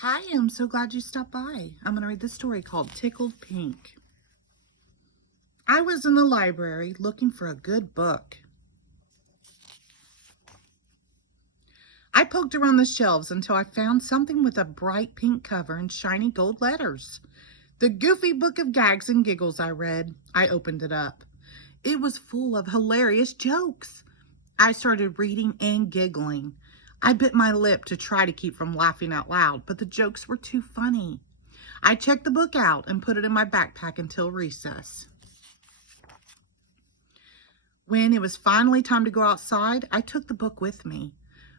Hi, I'm so glad you stopped by. I'm going to read this story called Tickled Pink. I was in the library looking for a good book. I poked around the shelves until I found something with a bright pink cover and shiny gold letters. The Goofy Book of Gags and Giggles, I read. I opened it up. It was full of hilarious jokes. I started reading and giggling. I bit my lip to try to keep from laughing out loud, but the jokes were too funny. I checked the book out and put it in my backpack until recess. When it was finally time to go outside, I took the book with me.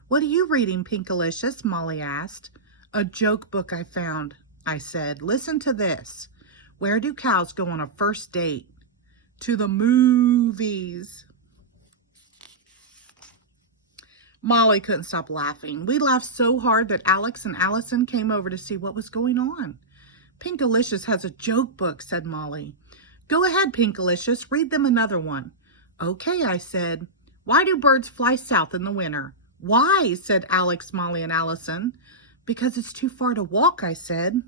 "What are you reading, Pinkalicious?" Molly asked. "A joke book I found," I said. "Listen to this. Where do cows go on a first date?" "To the movies." Molly couldn't stop laughing. We laughed so hard that Alex and Allison came over to see what was going on. "Pinkalicious has a joke book," said Molly. "Go ahead, Pinkalicious, read them another one." "Okay," I said. "Why do birds fly south in the winter?" "Why?" said Alex, Molly, and Allison. "Because it's too far to walk," I said.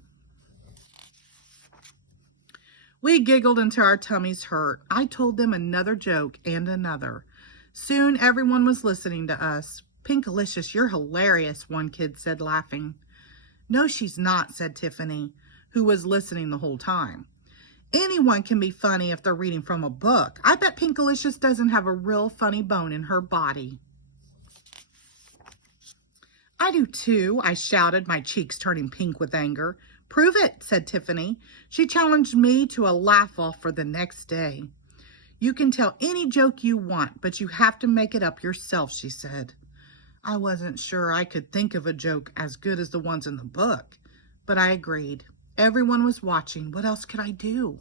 We giggled until our tummies hurt. I told them another joke and another. Soon everyone was listening to us. "Pinkalicious, you're hilarious," one kid said, laughing. "No, she's not," said Tiffany, who was listening the whole time. "Anyone can be funny if they're reading from a book. I bet Pinkalicious doesn't have a real funny bone in her body." "I do too," I shouted, my cheeks turning pink with anger. "Prove it," said Tiffany. She challenged me to a laugh-off for the next day. "You can tell any joke you want, but you have to make it up yourself," she said. I wasn't sure I could think of a joke as good as the ones in the book, but I agreed. Everyone was watching. What else could I do?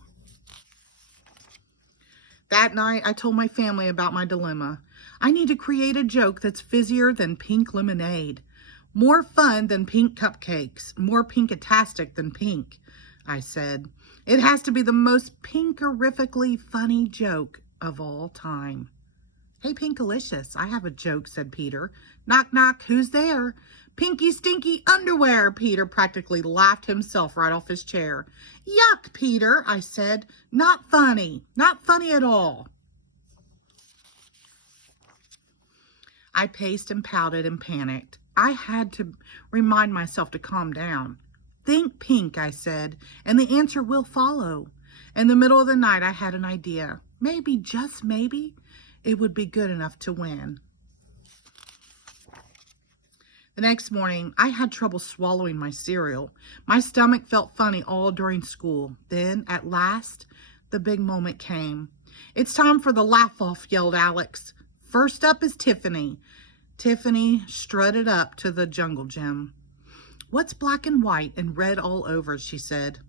That night, I told my family about my dilemma. I need to create a joke that's fizzier than pink lemonade, more fun than pink cupcakes, more pink-tastic than pink, I said. It has to be the most pinkerifically funny joke of all time. "Hey, Pinkalicious, I have a joke," said Peter. "Knock, knock, who's there?" "Pinky stinky underwear," Peter practically laughed himself right off his chair. "Yuck, Peter," I said. "Not funny. Not funny at all." I paced and pouted and panicked. I had to remind myself to calm down. "Think pink," I said, "and the answer will follow." In the middle of the night, I had an idea. Maybe, just maybe, it would be good enough to win. The next morning, I had trouble swallowing my cereal. My stomach felt funny all during school. Then, at last, the big moment came. "It's time for the laugh-off," yelled Alex. "First up is Tiffany." Tiffany strutted up to the jungle gym. "What's black and white and red all over?" she said.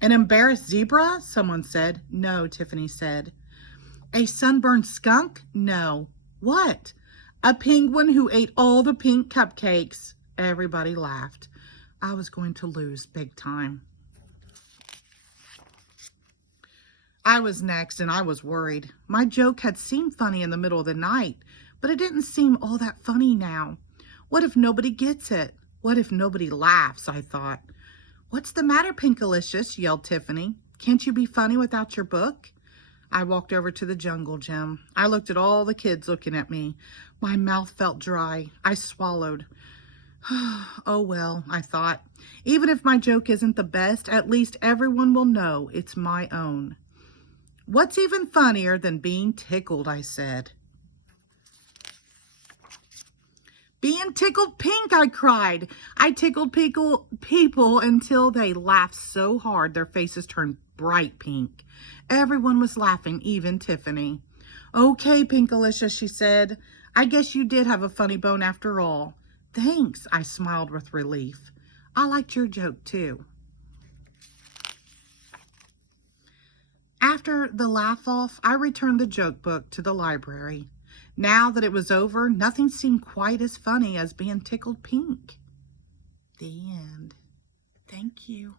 "An embarrassed zebra?" someone said. "No," Tiffany said. "A sunburned skunk?" "No." "What?" "A penguin who ate all the pink cupcakes." Everybody laughed. I was going to lose big time. I was next, and I was worried. My joke had seemed funny in the middle of the night, but it didn't seem all that funny now. What if nobody gets it? What if nobody laughs? I thought. "What's the matter, Pinkalicious?" yelled Tiffany. "Can't you be funny without your book?" I walked over to the jungle gym. I looked at all the kids looking at me. My mouth felt dry. I swallowed. Oh well, I thought. Even if my joke isn't the best, at least everyone will know it's my own. "What's even funnier than being tickled?" I said. "Being tickled pink," I cried. I tickled people until they laughed so hard their faces turned bright pink. Everyone was laughing, even Tiffany. "Okay, Pinkalicious," she said. "I guess you did have a funny bone after all." "Thanks," I smiled with relief. "I liked your joke too." After the laugh-off, I returned the joke book to the library. Now that it was over, nothing seemed quite as funny as being tickled pink. The end. Thank you.